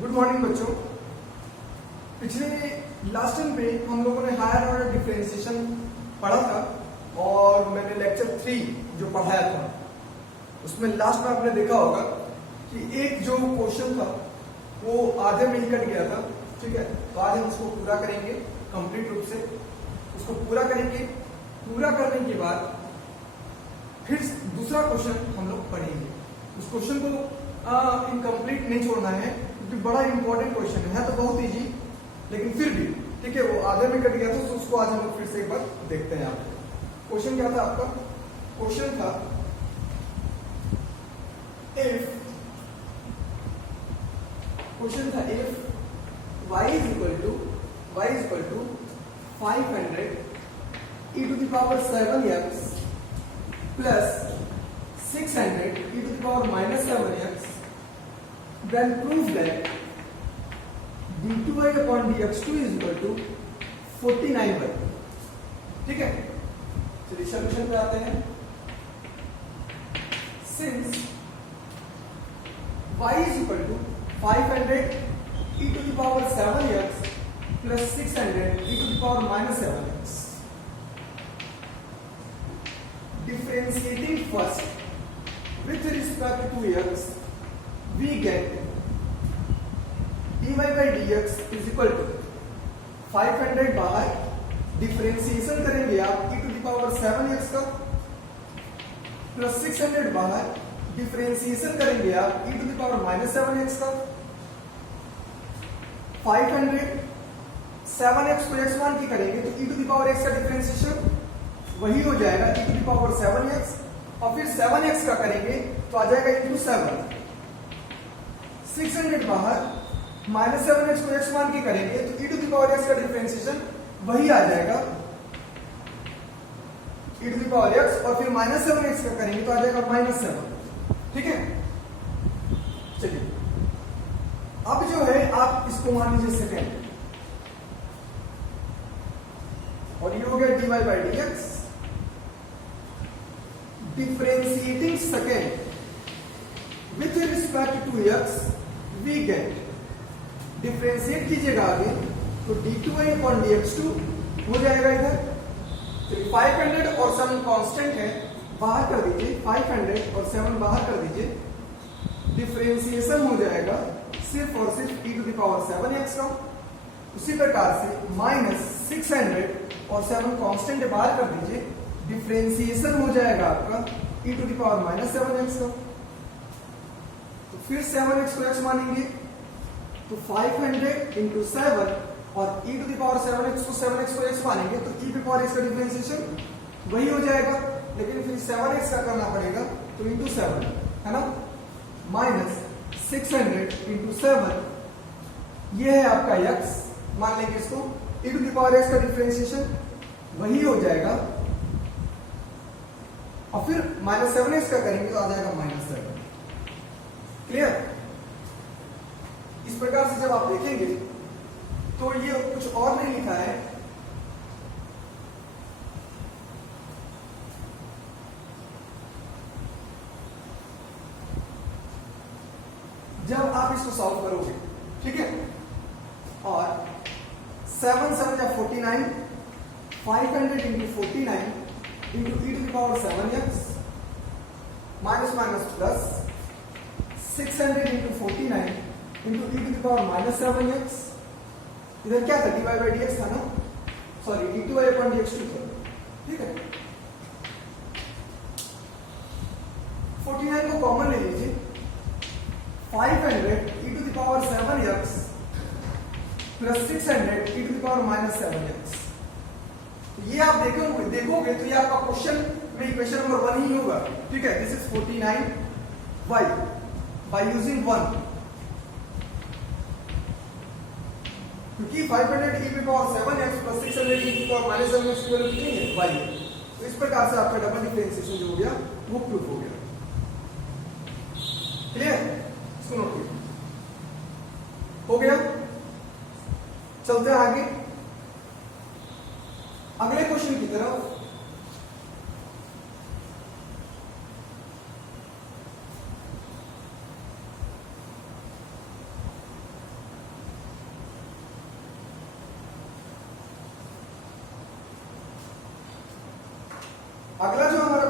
Good morning बच्चों। पिछले last time पे हम लोगों ने हायर ऑर्डर डिफरेंशिएशन पढ़ा था और मैंने लेक्चर 3 जो पढ़ाया था उसमें लास्ट में आपने देखा होगा कि एक जो क्वेश्चन था वो आधे में ही कट गया था। ठीक है, तो आज हम उसको पूरा करेंगे कंप्लीट रूप से। उसको पूरा करेंगे, पूरा करने के बाद फिर दूसरा क्वेश्चन हम लोग पढ़ेंगे। उस क्वेश्चन को इनकम्प्लीट नहीं छोड़ना है क्योंकि बड़ा इंपॉर्टेंट क्वेश्चन है तो बहुत इजी, लेकिन फिर भी ठीक है, वो आधे में कट गया था तो उसको आज हम लोग फिर से एक बार देखते हैं। यहाँ पे क्वेश्चन क्या था आपका? क्वेश्चन था if y is equal to 500 e to the power 7x plus 600 e to the power minus 7x, then prove that d2y upon dx2 is equal to 49y। ठीक है, चलिए सॉल्यूशन पे आते हैं। Since y is equal to 500 e to the power 7x plus 600 e to the power minus 7x, differentiating first with respect to x, we get dy by dx is equal to 500 बाहर differentiation करेंगे आप e to the power 7x का plus 600 बाहर differentiation करेंगे आप e to the power minus 7x का। 500 7x को x मान की करेंगे तो e to the power x का डिफरेंशिएशन वही हो जाएगा e to the power 7x, और फिर 7x का करेंगे तो आ जाएगा into 7। 600 बाहर माइनस 7x को x मान की करेंगे तो e to the power x का डिफरेंशिएशन वही आ जाएगा e to the power x, और फिर माइनस 7x का करेंगे तो आ जाएगा माइनस 7। ठीक है, चलिए अब जो है आप इसको मान लीजिए सेकेंड, और ये हो गया dy by dx। Differentiating second with respect to x we get, differentiate कीजिएगा आगे तो d2y upon dx2 हो जाएगा इधर। तो 500 और 7 कांस्टेंट है, बाहर कर दीजिए, 500 और 7 बाहर कर दीजिए, डिफरेंशिएशन हो जाएगा सिर्फ और सिर्फ e to the power 7x का। उसी प्रकार से माइनस 600 और 7 कांस्टेंट बाहर कर दीजिए, डिफरेंशिएशन हो जाएगा आपका e to the power minus 7x का। तो फिर 7x को x मानेंगे तो 500 इंटू 7 और e to the power 7x को x मानेंगे तो e to the power x का डिफरेंशिएशन वही हो जाएगा, लेकिन फिर 7x का करना पड़ेगा तो इंटू 7 है ना, माइनस 600 इंटू 7 ये है आपका x, मान लेंगे इसको e to the power x का डिफरेंशिएशन वही हो जाएगा, और फिर माइनस 7x का करेंगे तो आ जाएगा माइनस 7। क्लियर? इस प्रकार से जब आप देखेंगे तो ये कुछ और नहीं लिखा है, जब आप इसको सॉल्व करोगे। ठीक है, और 7 7 या 49, 500 into 49 into e to the power 7x minus minus plus 600 into 49 into e to the power minus 7x, इधर क्या था dy by dx था ना, सॉरी d2y upon dx2 था। ठीक है, 49 को कॉमन ले लीजिए, 500 e to the power 7x plus 600 e to the power minus 7x। ये आप देखोगे तो ये आपका क्वेश्चन में इक्वेशन नंबर 1 ही होगा। ठीक है, this is 49y bye using 1, क्योंकि 500 e to the power 7x plus 600 e to the power minus 7x की वैल्यू कितनी है? y। तो इस प्रकार से आपका डबल डिफरेंशिएशन जो हो गया वो प्रूफ हो गया। क्लियर? सुनो, हो गया। चलते हैं आगे अगले क्वेश्चन की तरफ।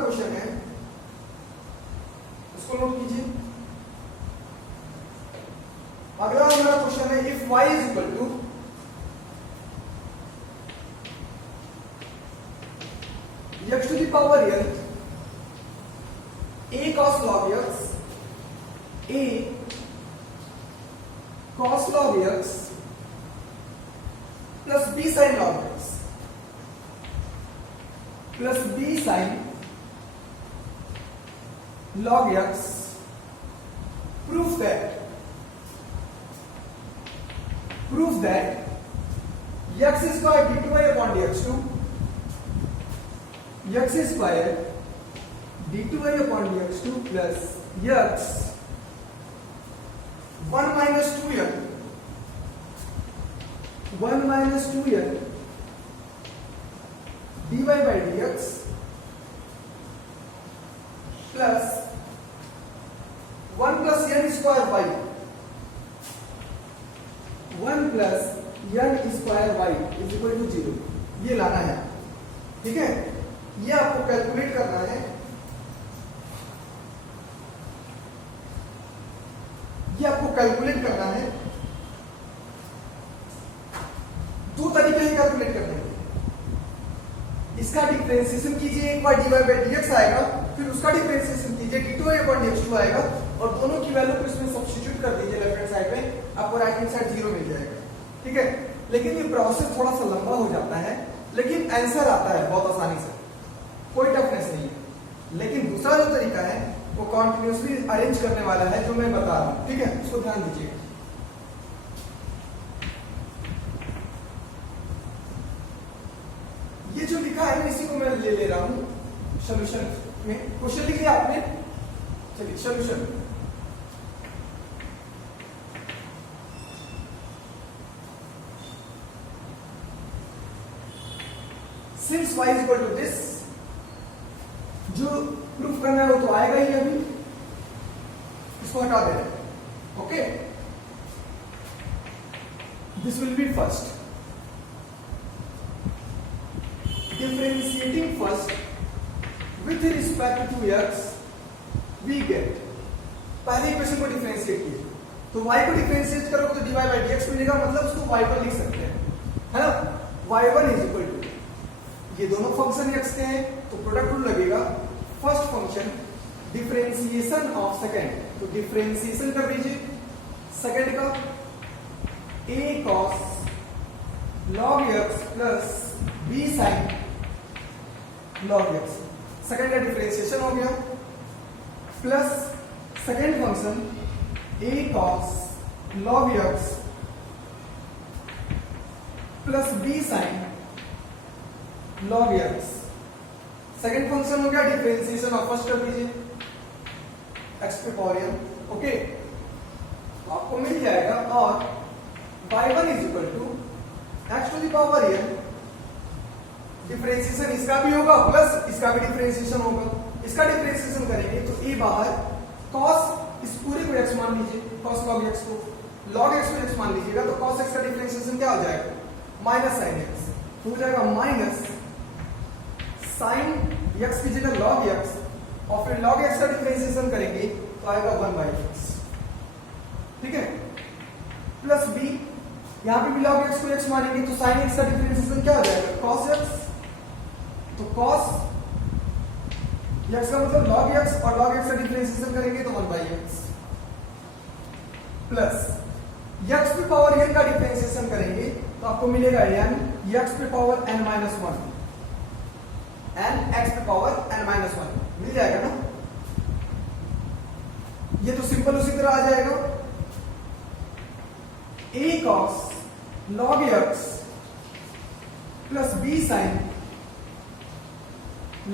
क्वेश्चन है, इसको नोट कीजिए। अगला हमारा क्वेश्चन है, if y is equal to x to the power n a cos log x, a cos log x plus b sin log x plus b sin log x, prove that x square d2y upon dx2, x square d2y upon dx2 plus x 1 minus 2n dy by dx plus 1 plus n square y, 1 plus n square y is equal to 0, ये लाना है। ठीक है, ये आपको calculate करना है, ये आपको कैलकुलेट करना है। दो तरीके हैं कैलकुलेट करने के, इसका डिफरेंशिएशन कीजिए, एक बार dy by dx आएगा, फिर उसका डिफरेंशिएशन कीजिए d2y upon dx2 आएगा, और दोनों की वैल्यू को इसमें सब्स्टिट्यूट कर दीजिए लेफ्ट हैंड साइड में, आपको राइट हैंड साइड 0 मिल जाएगा। ठीक है, लेकिन ये प्रोसेस थोड़ा सा लंबा हो जाता है, लेकिन आंसर आता है बहुत आसानी से, कोई टफनेस नहीं है। लेकिन दूसरा जो तरीका है वो कॉन्टिन्यूसली अरेंज करने वाला है, जो मैं बता रहा हूं। ठीक है, उसको ध्यान दीजिए। ये जो लिखा है इसी को मैं ले रहा हूं सॉल्यूशन में। क्वेश्चन लिख लिया आपने, चलिए solution. Since y is equal to this, जो प्रूफ करना है वो तो आएगा ही अभी, इसको हटा दे रहे हैं। Okay, this will be first differentiating first with respect to x we get. पहले इक्वेशन को डिफरेंशिएट किए तो y को डिफरेंशिएट करोगे तो dy by dx मिलेगा, मतलब उसको y पर लिख सकते हैं, है ना। y1 इज इक्वल टू, ये दोनों फंक्शन x के हैं तो प्रोडक्ट रूल लगेगा। First function differentiation of second, तो डिफरेंशिएशन कर दीजिए सेकंड का, a cos log x plus b sin log x, second का डिफरेंशिएशन हो गया, plus second function a cos log x plus b sin log x, second function हो गया differentiation of first कर दीजिए x पे पावर n। ओके, आपको मिल जाएगा, और y1 is equal to x to the power n, differentiation इसका भी होगा प्लस इसका भी डिफरेंशिएशन होगा। इसका डिफरेंशिएशन करेंगे तो a बाहर cos, इस पूरे को x मान लीजिए, cos log x को log x को x मान लीजिएगा, तो cos x का डिफरेंशिएशन क्या हो जाएगा, माइनस sin x हो जाएगा, माइनस साइन x की जगह log x, और फिर log x का डिफरेंशिएशन करेंगे तो आएगा 1 by x। ठीक है, प्लस b, यहां पे भी log x को x मानेंगे तो sin x का डिफरेंशिएशन क्या हो जाएगा, cos x, तो cos x का मतलब log x, और log x का डिफरेंशिएशन करेंगे तो 1 by x, प्लस x पे पावर n का डिफरेंशिएशन करेंगे तो आपको मिलेगा n x पे power n minus 1, n x पे पावर n माइनस 1 मिल जाएगा ना। ये तो सिंपल उसी तरह आ जाएगा, a cos log x plus b sin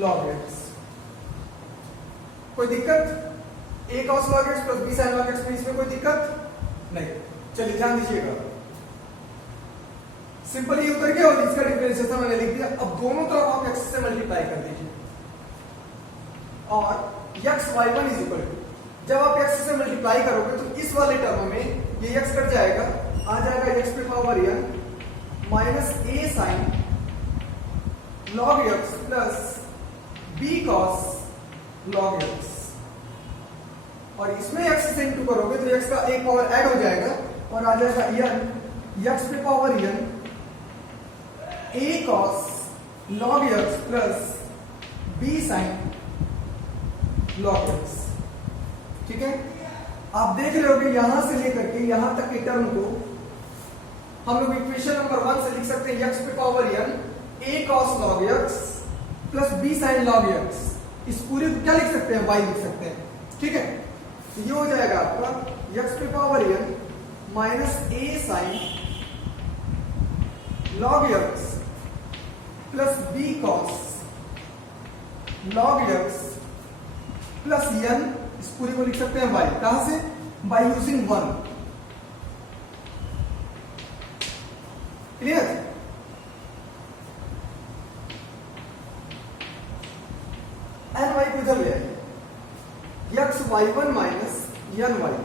log x। कोई दिक्कत, a cos log x plus b sin log x में इसमें कोई दिक्कत नहीं। चलिए ध्यान दीजिएगा, सिंपल ये उतर गया और इसका डिफरेंशिएशन मैंने लिख दिया। अब दोनों तरफ आप x से मल्टीप्लाई कर दीजिए, और x y1 is equal to, जब आप x से मल्टीप्लाई करोगे तो इस वाले टर्म में ये x कट जाएगा, आ जाएगा x पे power n minus a sin log x plus b cos log x, और इसमें x से इंटू करोगे तो x का एक पावर ऐड हो जाएगा और आ जाएगा n, x पे power n a cos log x plus b sin log x। ठीक है, आप देख रहे हो कि यहां से लेकर के यहां तक के टर्म को हम लोग इक्वेशन नंबर 1 से लिख सकते हैं x पे power n a cos log x plus b sin log x। इस पूरे को क्या लिख सकते हैं, y लिख सकते हैं। ठीक है, तो ये हो जाएगा आपका x पे power n minus a sin log x plus b cos log x plus n, इस पूरे को लिख सकते हैं y। कहां से, by using 1। Clear, N Y को इधर ले आइए, X Y one minus N Y.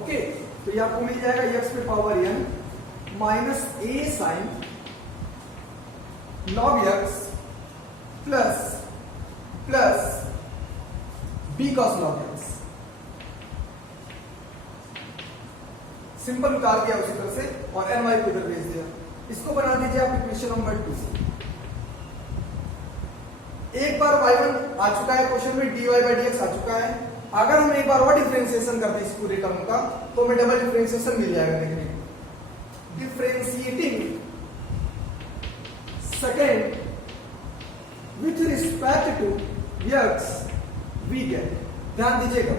Okay, तो ये आपको मिल जाएगा एक्स पे power N minus A sine log X plus plus B cos log X. Simple उतार दिया उसी तरह से और एन वाई को इधर भेज दिया। इसको बना दीजिए आप इक्वेशन नंबर 2। एक बार y1 आ चुका है क्वेश्चन में, dy बाई dx आ चुका है। अगर हम एक बार और डिफरेंशिएशन करते हैं इस पूरे टर्म का तो हमें डबल डिफरेंशिएशन मिल जाएगा। देखिए, differentiating second with respect to x we get. ध्यान दीजिएगा,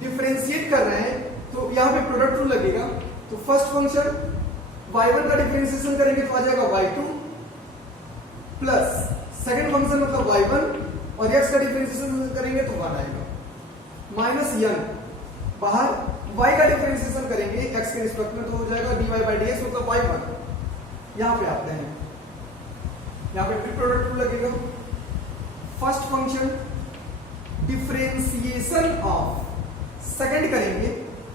डिफरेंशिएट कर रहे हैं तो यहां पे प्रोडक्ट रूल लगेगा। तो फर्स्ट फंक्शन y1 का डिफरेंशिएशन करेंगे तो आ जाएगा y2 प्लस सेकंड फंक्शन मतलब y1 और x का डिफरेंशिएशन करेंगे तो 1 आएगा माइनस n, बाहर y का डिफरेंशिएशन करेंगे x के रिस्पेक्ट में तो हो जाएगा dy बाई dx मतलब y1। यहां पे आते हैं, यहां पे फिर प्रोडक्ट रूल लगेगा। First function differentiation of second करेंगे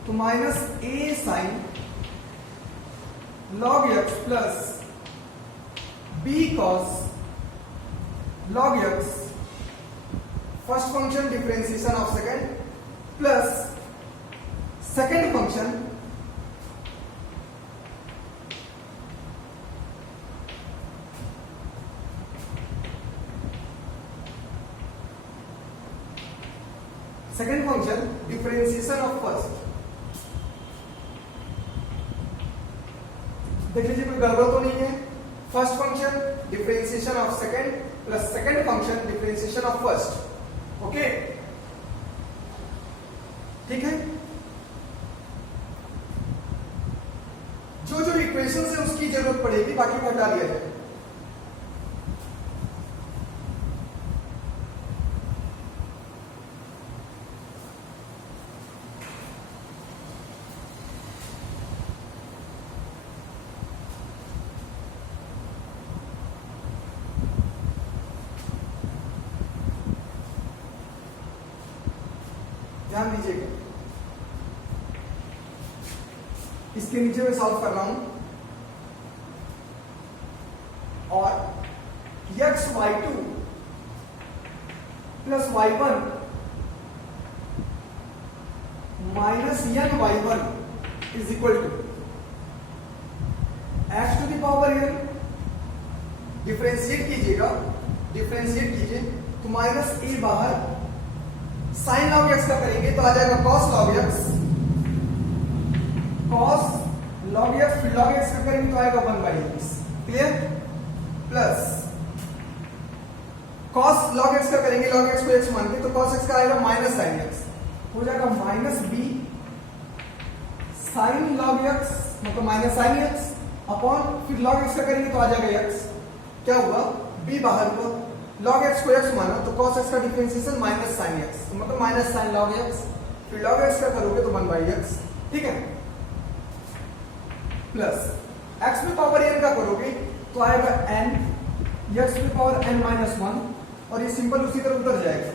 तो minus a sine log x plus b cos log x, first function differentiation of second plus second function differentiation of first. देख लीजिए कोई गड़बड़ तो नहीं है। First function differentiation of second plus second function differentiation of first. Okay, ठीक है। जो जो इक्वेशन है उसकी जरूरत पड़ेगी, बाकी को हटा दिया जाए। ध्यान दीजिएगा, इसके नीचे मैं सॉल्व कर रहा हूं और x y2 plus y1 minus n y1 is equal to x to the power n। Differentiate कीजिएगा, डिफरेंशिएट कीजिए तो माइनस a बाहर, साइन लॉग एक्स का करेंगे तो आ जाएगा cos log x, cos log x फिर लॉग एक्स का करेंगे तो आएगा 1 by x. Clear, plus cos log x का करेंगे, लॉग एक्स को एक्स मान के तो कॉस एक्स का आएगा माइनस साइन एक्स, हो जाएगा minus B sine log x मतलब माइनस साइन एक्स अपॉन फिर लॉग एक्स का करेंगे तो आ जाएगा एक्स। क्या हुआ, बी बाहर हुआ, log x को x माना तो cos x का डिफरेंशिएशन माइनस साइन x तो मतलब माइनस साइन log x, फिर log x का करोगे तो 1 बाई x। ठीक है, प्लस x पे पावर n का करोगे तो आएगा n, x पे पावर n माइनस 1 और ये सिंपल उसी तरह उतर जाएगा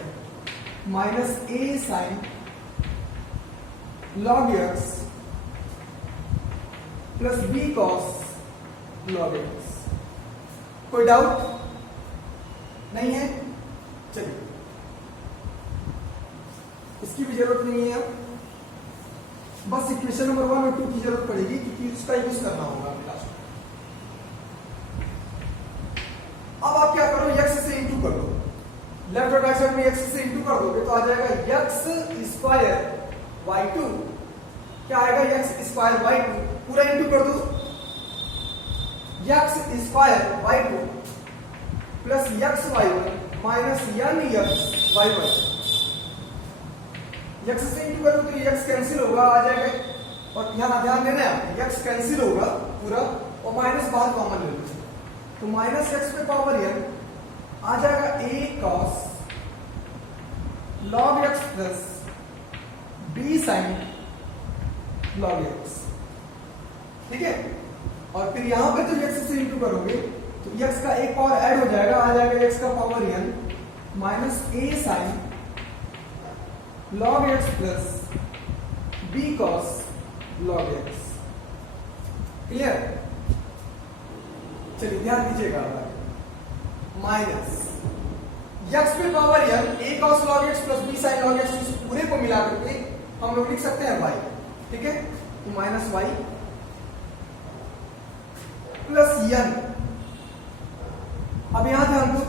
minus a sine log x plus b cos log x। कोई डाउट नहीं है? चलिए इसकी भी जरूरत नहीं है, बस इक्वेशन नंबर 1 और 2 की जरूरत पड़ेगी क्योंकि उसका यूज करना होगा लास्ट में। अब आप क्या करो, x से इंटू कर दो, लेफ्ट और राइट साइड में x से इंटू कर दोगे तो आ जाएगा x स्क्वायर y2, क्या आएगा x स्क्वायर y2, पूरा इंटू कर दो, x square y2 plus x y1 minus n x y1, x से इंटू करो तो ये x कैंसिल होगा, आ जाएगा, और यहाँ ध्यान देना है x कैंसिल होगा पूरा और माइनस बाहर कॉमन ले लीजिए तो माइनस x पे पावर n आ जाएगा a cos log x plus b sin log x, ठीक है। और फिर यहां पे तो x से इंटू करोगे तो x का एक पावर ऐड हो जाएगा, आ जाएगा x का power n minus a sin log x plus b cos log x, clear. चलिए ध्यान दीजिएगा, माइनस x पे power n a cos log x plus b sin log x, इस पूरे को मिला करके हम लोग लिख सकते हैं y, ठीक है, तो माइनस y प्लस n। अब यहां ध्यान दो,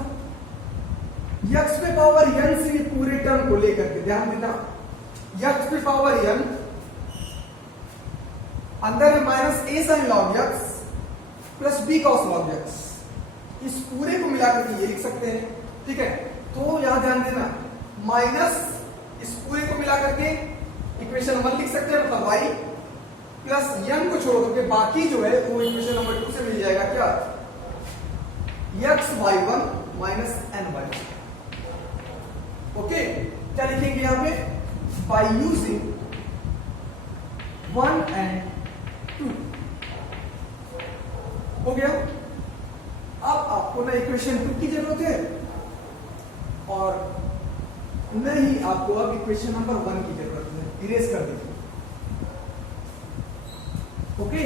x पे पावर n से पूरे टर्म को लेकर के ध्यान देना, x पे पावर n अंदर है minus a sin log x plus b cos log x, इस पूरे को मिलाकर के ये लिख सकते हैं, ठीक है। तो यहां ध्यान देना, माइनस इस पूरे को मिलाकर के इक्वेशन नंबर लिख सकते हैं, मतलब y प्लस n को छोड़ करके बाकी जो है वो इक्वेशन नंबर 2 से मिल जाएगा, क्या, x y1 minus n y1, okay. क्या लिखेंगे यहां पे, बाय यूजिंग 1 and 2, हो गया। अब आपको ना इक्वेशन 2 की जरूरत है और नहीं आपको अब इक्वेशन नंबर 1 की जरूरत है, इरेज कर दीजिए, okay.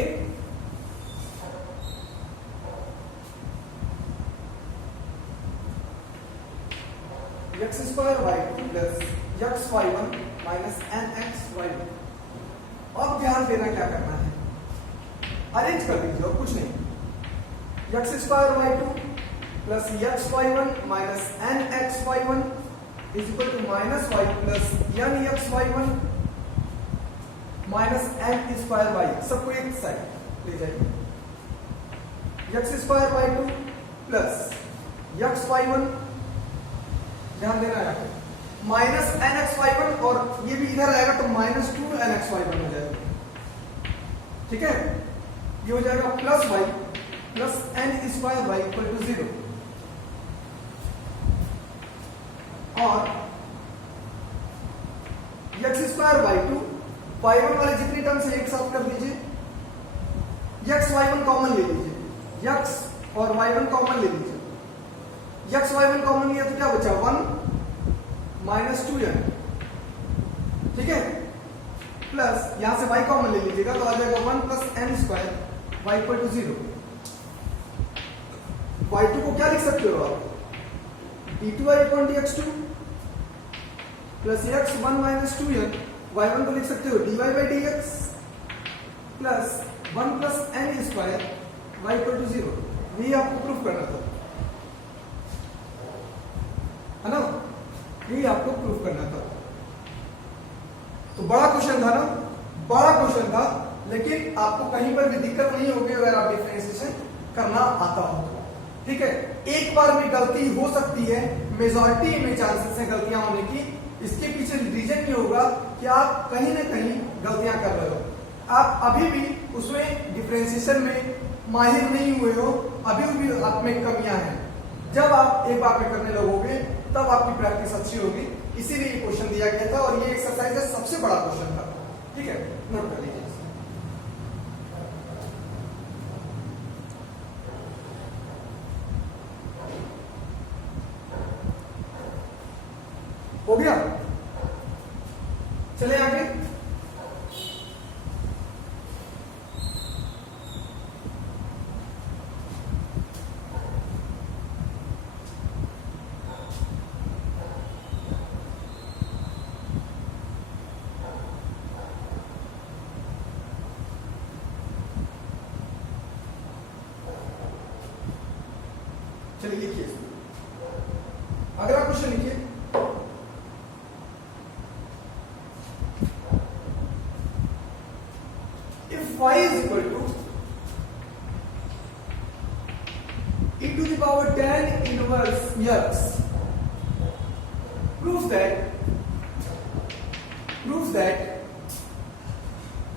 x square y2 plus x y1 minus nx y1। अब ध्यान देना क्या करना है, अरेंज कर दीजिए और कुछ नहीं, x square y2 plus x y1 minus nx y1 is equal to minus y plus nx y1 minus n square y, सबको एक साइड ले जाइए, x square y2 plus x y1, ध्यान देना है, माइनस nx y1 और ये भी इधर आएगा तो माइनस 2 nx y1 हो जाएगा, ठीक है। ये हो जाएगा plus y plus n square y equal to 0, और x स्क्वायर y2 y1 वाले जितनी टर्म्स है एक साथ कर लीजिए, x y1 कॉमन ले लीजिए, x और y1 कॉमन ले लीजिए, x y1 कॉमन लिया तो क्या बचा 1 माइनस 2n, ठीक है, प्लस यहां से y कॉमन ले लीजिएगा तो आ जाएगा 1 plus n square y equal to 0। y2 को क्या लिख सकते हो आप, d2y upon dx2 plus x1 minus 2n, y1 को लिख सकते हो dy by dx plus 1 plus n square y equal to 0। यही आपको प्रूफ करना था, है ना, यही आपको प्रूफ करना था। तो बड़ा क्वेश्चन था ना, बड़ा क्वेश्चन था, लेकिन आपको कहीं पर भी दिक्कत नहीं होगी अगर आप डिफरेंशिएशन करना आता हो, ठीक है। एक बार में गलती हो सकती है, मेजॉरिटी में चांसेस है गलतियां होने की, इसके पीछे रीजन ये होगा कि आप कहीं ना कहीं गलतियां कर रहे हो, आप अभी भी उसमें डिफरेंशिएशन में माहिर नहीं हुए हो, अभी भी आप में कमियां हैं। जब आप एक बार में करने लगोगे तब आपकी प्रैक्टिस अच्छी होगी, इसीलिए ये क्वेश्चन दिया गया था और ये एक्सरसाइज का सबसे बड़ा क्वेश्चन था, ठीक है, नोट कर लीजिए। हो गया, चले आगे। चलिए लिखिए इसको। अगला क्वेश्चन लिखिए, if y is equal to e to the power tan inverse x, proves that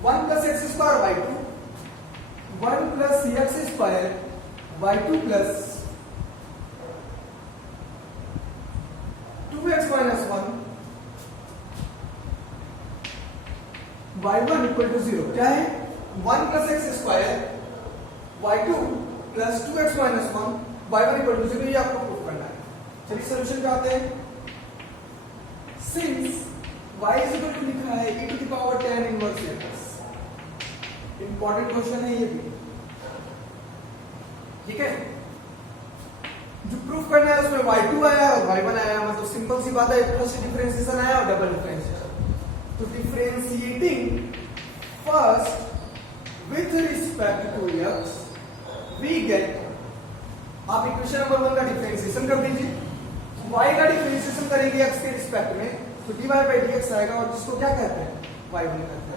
1 plus x square y2, 1 plus x square y2 plus 2x minus 1 y1 equal to 0। क्या है? 1 plus x square y2 plus 2x minus 1 y1 equal to 0, ये आपको proof करना है। चलिए solution पे आते हैं। Since y is equal to लिखा है e to the power tan inverse x, important question है ये भी, ठीक है। जो प्रूफ करना है उसमें y2 आया और y1 आया, मतलब सिंपल सी बात है, फर्स्ट डिफरेंशिएशन आया और डबल डिफरेंशिएशन। तो differentiating first with respect to x we get, आप इक्वेशन नंबर 1 का डिफरेंशिएशन कर दीजिए, y का डिफरेंशिएशन करेंगे x के रिस्पेक्ट में तो dy by dx आएगा, और जिसको क्या कहते हैं? y1 कहते हैं।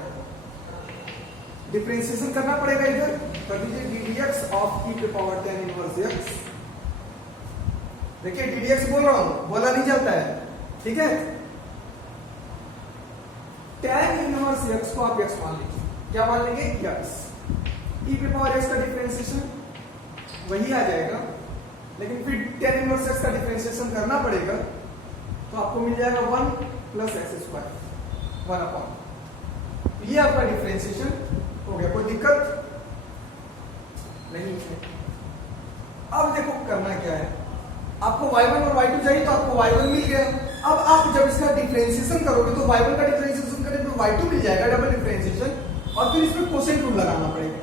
डिफरेंशिएशन करना पड़ेगा, इधर कर दीजिए ddx of e to power tan inverse x। देखिए ddx बोल रहा हूं, बोला नहीं चलता है, ठीक है। tan inverse x को आप x मान लीजिए, क्या मान लेंगे? x। e पे पावर x का डिफरेंशिएशन वही आ जाएगा, लेकिन फिर tan inverse x का डिफरेंशिएशन करना पड़ेगा, तो आपको मिल जाएगा 1 plus x square 1 अपॉन, ये आपका डिफरेंशिएशन हो गया। कोई दिक्कत नहीं है। अब देखो करना क्या है, आपको y1 और y2 चाहिए, तो आपको y1 मिल गया। अब आप जब इसका डिफरेंशिएशन करोगे तो y1 का डिफरेंशिएशन करें तो y2 मिल जाएगा, डबल डिफरेंशिएशन, और फिर इसमें कोसेंट रूल लगाना पड़ेगा,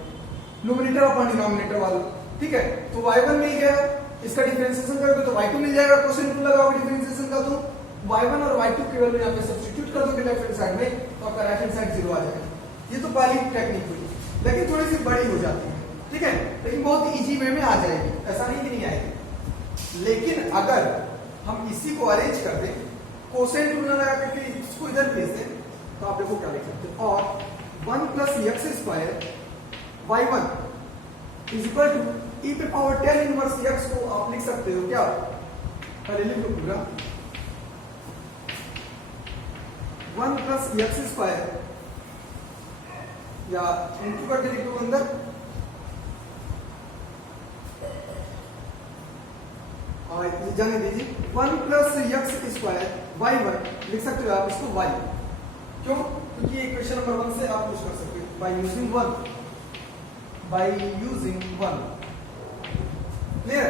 न्यूमरेटर अपॉन डिनोमिनेटर वाला, ठीक है। तो y1 मिल गया, इसका डिफरेंशिएशन करोगे तो y2 मिल जाएगा, कोसेंट रूल लगाओगे डिफरेंशिएशन का, तो y1 और y2 के वैल्यू यहां पे सब्स्टिट्यूट कर दोगे लेफ्ट हैंड साइड में, तो आपका राइट हैंड साइड 0 आ जाएगा। ये तो पहली टेक्निक हुई, लेकिन थोड़ी सी बड़ी हो जाती है, ठीक है, लेकिन बहुत इजी वे में आ जाएगी, ऐसा नहीं कि नहीं आएगी। लेकिन अगर हम इसी को अरेंज कर दें, कोसेंट रूल लगा करके इसको इधर भेज दें, तो आप देखो क्या लिख सकते हो, और 1 plus x square y1 is equal to e पे पावर tan इनवर्स x को आप लिख सकते हो क्या? पहले लिख लो पूरा, 1 plus x square, या इंटू करके लिख लो अंदर, और जाने दीजिए 1 plus x square y1 लिख सकते हो आप इसको y, क्यों? क्योंकि ये इक्वेशन नंबर 1 से आप यूज कर सकते हो बाय यूजिंग 1, क्लियर?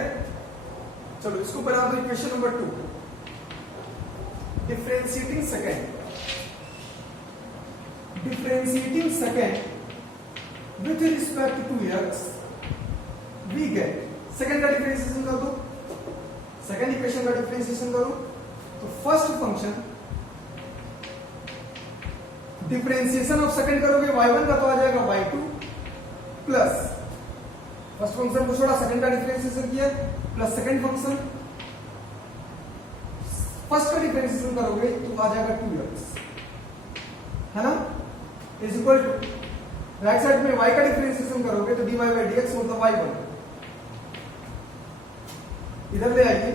चलो इसको बना दो equation number 2। Differentiating second with respect to x we get, second का डिफरेंशिएशन कर दो, सेकेंड इक्वेशन का डिफरेंशिएशन करो, तो first function differentiation of second करोगे y1 का तो आ जाएगा y2 प्लस फर्स्ट फंक्शन को छोड़ा, सेकेंड का डिफरेंशिएशन किया, प्लस सेकेंड फंक्शन फर्स्ट का डिफरेंशिएशन करोगे तो आ जाएगा 2x, है ना, is equal to right side में y का डिफरेंशिएशन करोगे तो dy by dx मतलब y1, इधर ले आइए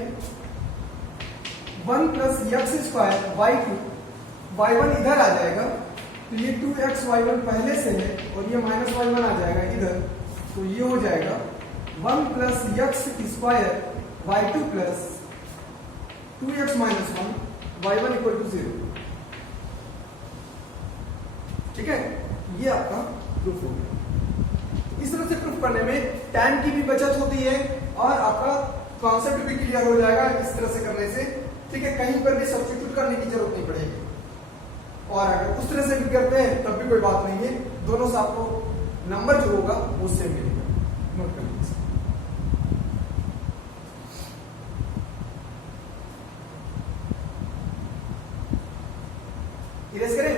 1 plus x square y2, y1 इधर आ जाएगा, तो ये 2x y1 पहले से है और ये माइनस y1 आ जाएगा इधर, तो ये हो जाएगा 1 plus x square y2 plus 2x minus 1 y1 equal to 0, ठीक है। ये आपका प्रूफ हो गया। इस तरह से प्रूफ करने में टाइम की भी बचत होती है और आपका कॉन्सेप्ट भी क्लियर हो जाएगा इस तरह से करने से, ठीक है। कहीं पर भी सब्स्टिट्यूट करने की जरूरत नहीं पड़ेगी, और अगर उस तरह से भी करते हैं तब भी कोई बात नहीं है, दोनों से आपको नंबर जो होगा वो सेम मिलेगा। नोट कर लीजिए। इरेज करें,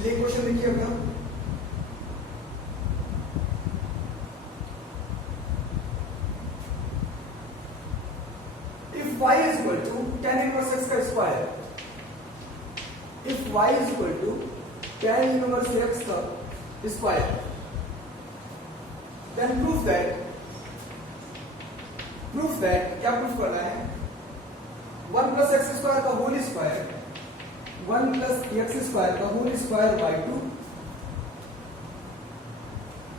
चलिए क्वेश्चन देखिए अपना। If y is equal to tan inverse x का square, if y is equal to tan inverse x का स्क्वायर, then prove that क्या प्रूफ करना है, 1 plus x स्क्वायर का whole square 1 plus x square का whole square y2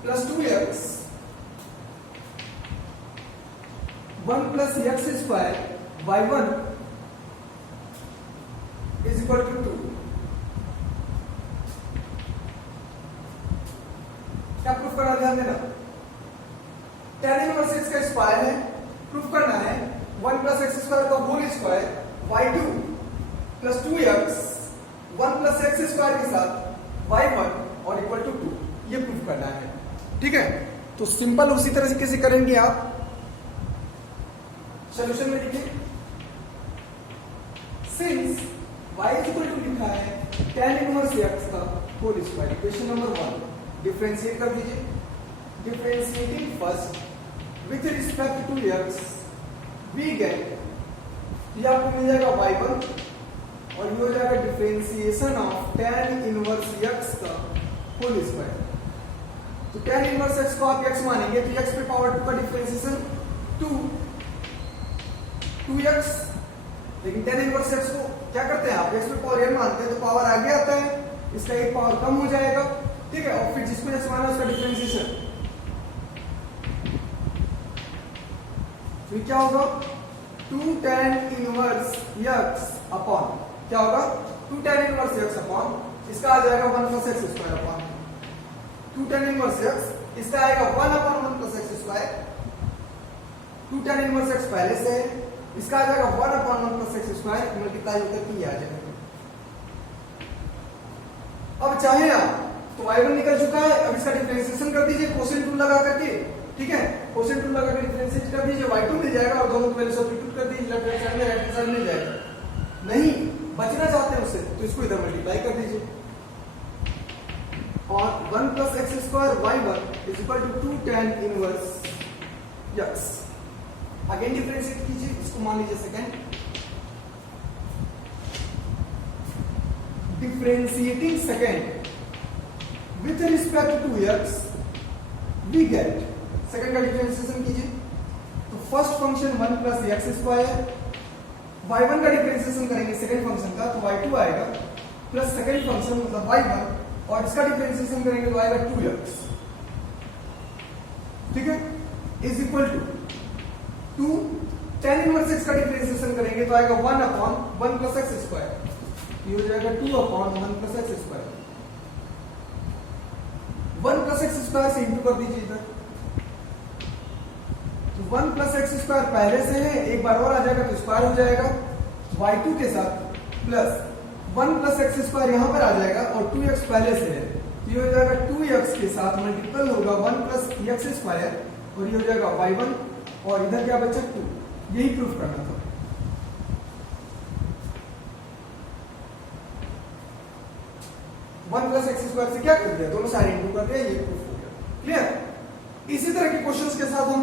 plus 2x 1 plus x square y1 is equal to 2। क्या proof करना, ध्यान देना, tan इनवर्स x का स्क्वायर है, प्रूफ करना है 1 plus x स्क्वायर का whole square y2 plus 2x 1 plus x square के साथ y1 और इक्वल टू 2, ये प्रूफ करना है। ठीक है, तो सिंपल उसी तरह से करेंगे आप। सॉल्यूशन में लिखिए, since y is equal to लिखा है tan इनवर्स x का whole square, equation number 1 differentiate कर दीजिए। Differentiating first with respect to x we get, ये आपको मिल जाएगा y1 और ये हो जाएगा differentiation of tan inverse x का होल स्क्वायर। तो tan इनवर्स x को आप x मानेंगे तो x पे पावर 2 का डिफरेंशिएशन 2x, लेकिन tan इनवर्स x को क्या करते हैं आप, x पे पावर n मानते हैं तो पावर आगे आता है, इसका एक पावर कम हो जाएगा। ठीक है, और फिर जिसको x माना उसका डिफरेंशिएशन, तो क्या होगा 2 tan इनवर्स x अपॉन, क्या होगा 2 tan इनवर्स x अपॉन, इसका आ जाएगा 1 plus x square upon 2 tan inverse x, इसका आएगा 1 upon 1 plus x square, 2 tan inverse x पहले से है, इसका आ जाएगा 1 upon 1 plus x square, multiply होकर के ये आ जाएगा। अब चाहे आप तो y1 निकल चुका है, अब इसका डिफरेंशिएशन कर दीजिए कोसेंट रूल लगा करके। ठीक है, कोसेंट रूल लगा कर डिफरेंशिएट कर दीजिए, y2 मिल जाएगा और दोनों को पहले सब्स्टिट्यूट कर दीजिए, लेफ्ट हैंड साइड में राइट हैंड साइड मिल जाएगा। नहीं बचना चाहते हैं उससे तो इसको इधर मल्टीप्लाई कर दीजिए और 1 plus x square y1 is equal to 2 tan inverse x। Again differentiate कीजिए, इसको मान लीजिए second, differentiating second with respect to x we get, second का डिफरेंशिएशन कीजिए तो first function 1 plus x square, y1 का डिफरेंशिएशन करेंगे सेकंड फंक्शन का तो y2 आएगा प्लस सेकंड फंक्शन मतलब y1 और इसका डिफरेंशिएशन करेंगे तो आएगा 2x। ठीक है, is equal to 2 tan inverse x का डिफरेंशिएशन करेंगे तो आएगा 1 अपॉन 1 plus x स्क्वायर, ये हो जाएगा 2 upon 1 plus x square. 1 plus x square से इंटू कर दीजिए इधर, तो 1 plus x स्क्वायर पहले से है, एक बार और आ जाएगा तो स्क्वायर हो जाएगा y2 के साथ, प्लस 1 plus x स्क्वायर यहां पर आ जाएगा और 2x पहले से है तो ये हो जाएगा 2x के साथ मल्टीपल होगा 1 plus x स्क्वायर और ये हो जाएगा y1 और इधर क्या बचा 2, यही प्रूफ करना था। वन प्लस एक्स स्क्वायर से क्या कर दिया, दोनों साइड इंटू कर दिया, ये प्रूफ हो गया। क्लियर, इसी तरह के क्वेश्चंस के साथ हम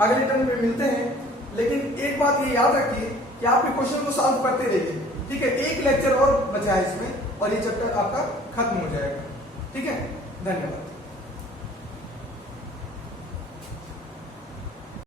अगले टर्म में मिलते हैं, लेकिन एक बात ये याद रखिए कि आप ये क्वेश्चन को सॉल्व करते रहिए। ठीक है, एक लेक्चर और बचा है इसमें और ये चैप्टर आपका खत्म हो जाएगा। ठीक है, धन्यवाद।